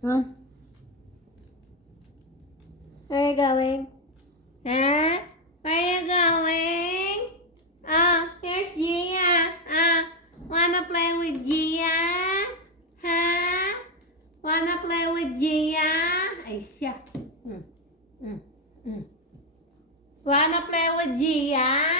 Huh? Where are you going? Huh? Where are you going? Oh, here's Gia. Wanna play with Gia? Huh? Wanna play with Gia? Ay siya. Mm. Wanna play with Gia?